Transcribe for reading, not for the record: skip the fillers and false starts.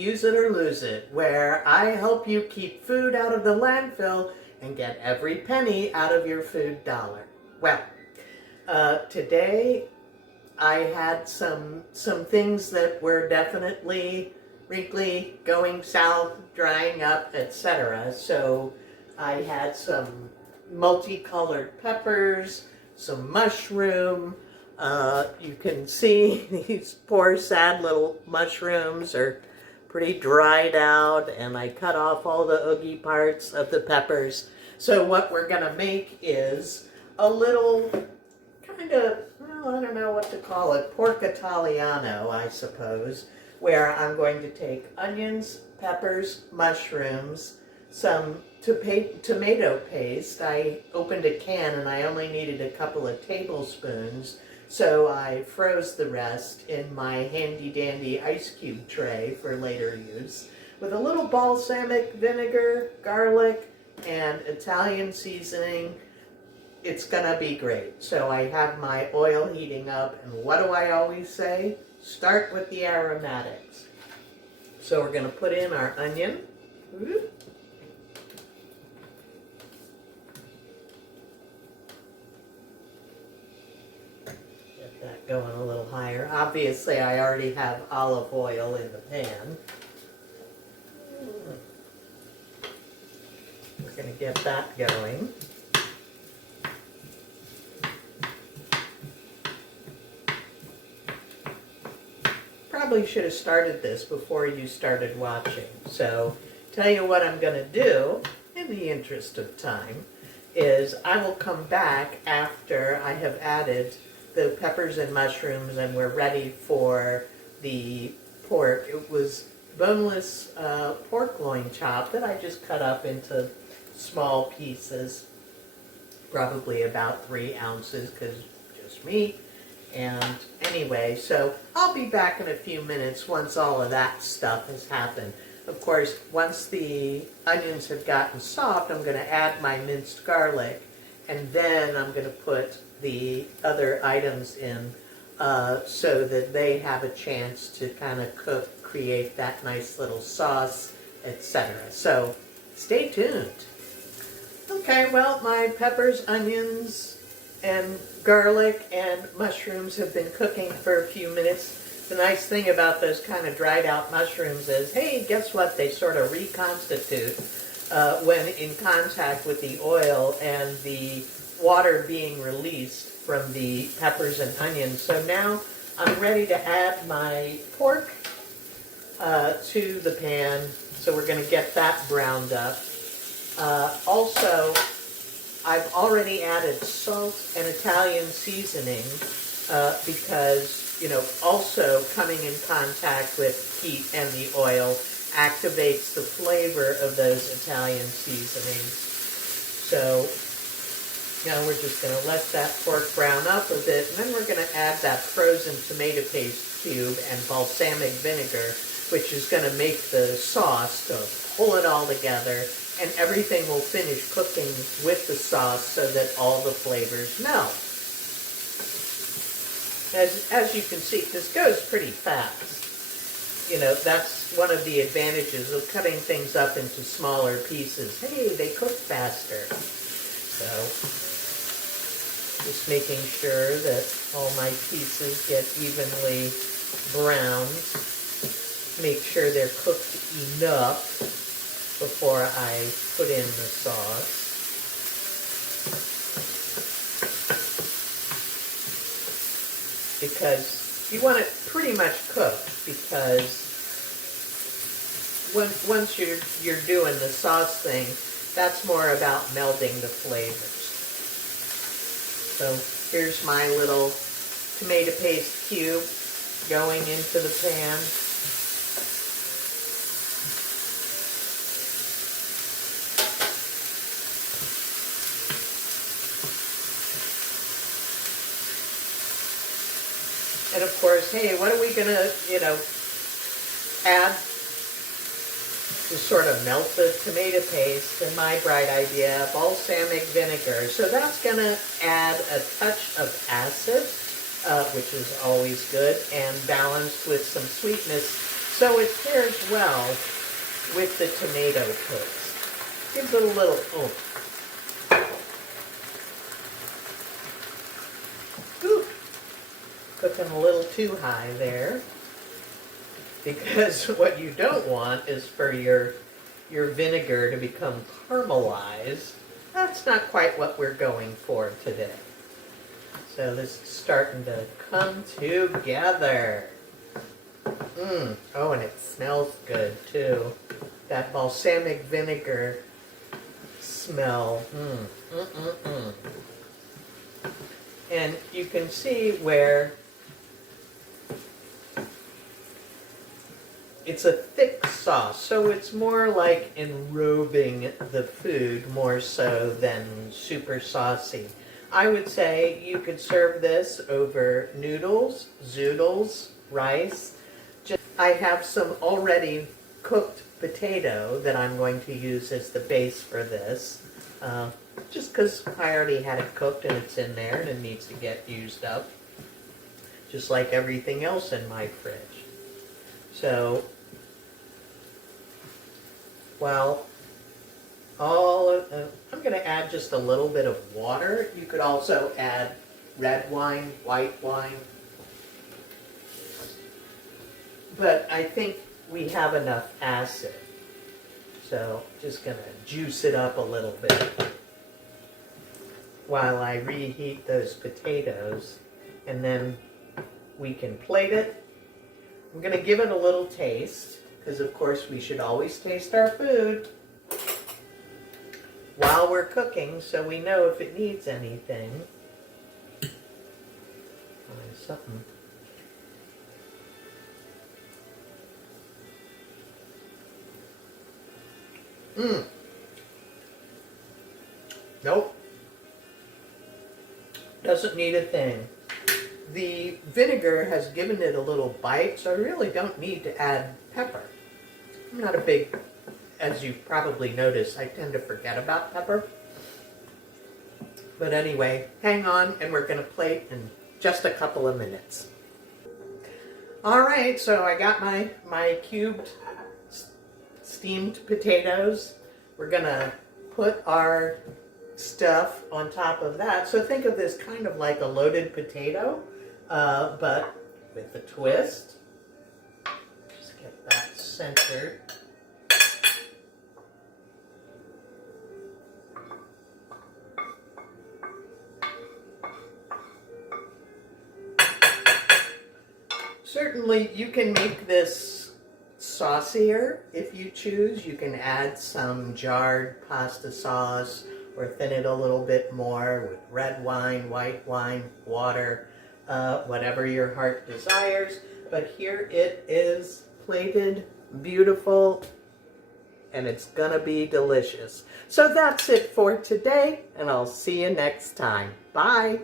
Use It or Lose It, where I help you keep food out of the landfill and get every penny out of your food dollar. Well, today I had some things that were definitely wrinkly, going south, drying up, etc. So I had some multicolored peppers, some mushroom. You can see these poor sad little mushrooms are pretty dried out, and I cut off all the oogie parts of the peppers. So what we're gonna make is a little kind of, well, I don't know what to call it, pork Italiano, I suppose, where I'm going to take onions, peppers, mushrooms, some tomato paste. I opened a can and I only needed a couple of tablespoons, so I froze the rest in my handy-dandy ice cube tray for later use, with a little balsamic vinegar, garlic, and Italian seasoning. It's gonna be great. So I have my oil heating up, and what do I always say? Start with the aromatics. So we're gonna put in our onion. Get that going a little higher. Obviously, I already have olive oil in the pan. We're gonna get that going. Probably should have started this before you started watching. So, tell you what I'm going to do, in the interest of time, is I will come back after I have added the peppers and mushrooms and we're ready for the pork. It was boneless pork loin chop that I just cut up into small pieces, probably about 3 ounces, because just meat. And anyway, so I'll be back in a few minutes once all of that stuff has happened. Of course, once the onions have gotten soft, I'm going to add my minced garlic, and then I'm going to put the other items in so that they have a chance to kind of cook, create that nice little sauce, etc. So stay tuned. Okay, well, my peppers, onions, and garlic and mushrooms have been cooking for a few minutes. The nice thing about those kind of dried out mushrooms is, hey, guess what? They sort of reconstitute when in contact with the oil and the water being released from the peppers and onions. So now I'm ready to add my pork to the pan. So we're going to get that browned up. Also, I've already added salt and Italian seasoning because, you know, also coming in contact with heat and the oil activates the flavor of those Italian seasonings. So, you know, we're just going to let that pork brown up a bit, and then we're going to add that frozen tomato paste cube and balsamic vinegar, which is going to make the sauce to pull it all together. And everything will finish cooking with the sauce so that all the flavors melt. As you can see, this goes pretty fast. You know, that's one of the advantages of cutting things up into smaller pieces. Hey, they cook faster. So, just making sure that all my pieces get evenly browned. Make sure they're cooked enough before I put in the sauce. Because you want it pretty much cooked, because once you're doing the sauce thing, that's more about melding the flavors. So here's my little tomato paste cube going into the pan. And of course, hey, what are we going to, you know, add to sort of melt the tomato paste? And my bright idea, balsamic vinegar. So that's going to add a touch of acid, which is always good, and balanced with some sweetness. so it pairs well with the tomato paste. Gives it a little oomph. Ooh, cooking a little too high there, because what you don't want is for your vinegar to become caramelized. That's not quite what we're going for today. So this is starting to come together. Oh, and it smells good too. That balsamic vinegar smell. And you can see where it's a thick sauce, so it's more like enrobing the food more so than super saucy. I would say you could serve this over noodles, zoodles, rice. I have some already cooked potato that I'm going to use as the base for this. Just because I already had it cooked and it's in there and it needs to get used up. Just like everything else in my fridge. So, well, I'm going to add just a little bit of water. You could also add red wine, white wine. But I think we have enough acid. So, just going to juice it up a little bit while I reheat those potatoes, and then we can plate it. I'm going to give it a little taste, because of course we should always taste our food while we're cooking, so we know if it needs anything. Something. Nope. Doesn't need a thing. The vinegar has given it a little bite, so I really don't need to add pepper. I'm not a big, as you probably noticed, I tend to forget about pepper. But anyway, hang on, and we're going to plate in just a couple of minutes. All right, so I got my cubed steamed potatoes. We're going to put our stuff on top of that. So think of this kind of like a loaded potato, but with a twist. Just get that centered. Certainly you can make this saucier if you choose. You can add some jarred pasta sauce or thin it a little bit more with red wine, white wine, water, whatever your heart desires. But here it is, plated, beautiful, and it's gonna be delicious. So that's it for today, and I'll see you next time. Bye.